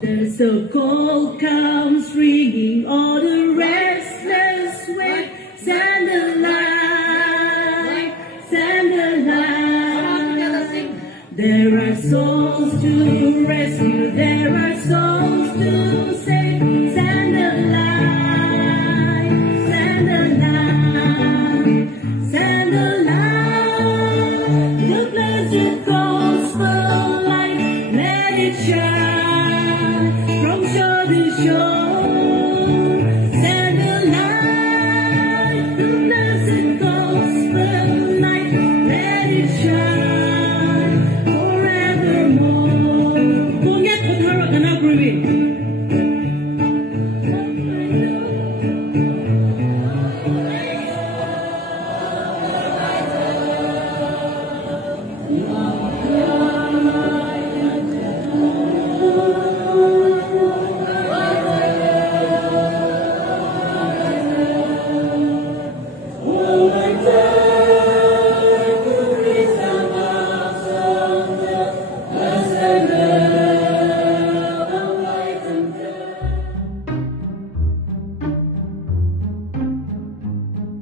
There's a call comes ringing all the restless wind. Send the light, send the light. There are souls to rescue, there are souls to save. Send the light, send the light, send the light. The blessed gospel light, let it shine from shore to shore. Send the light, the blessed gospel light, let it shine forevermore. Kung yan, kung harap na nagriwin.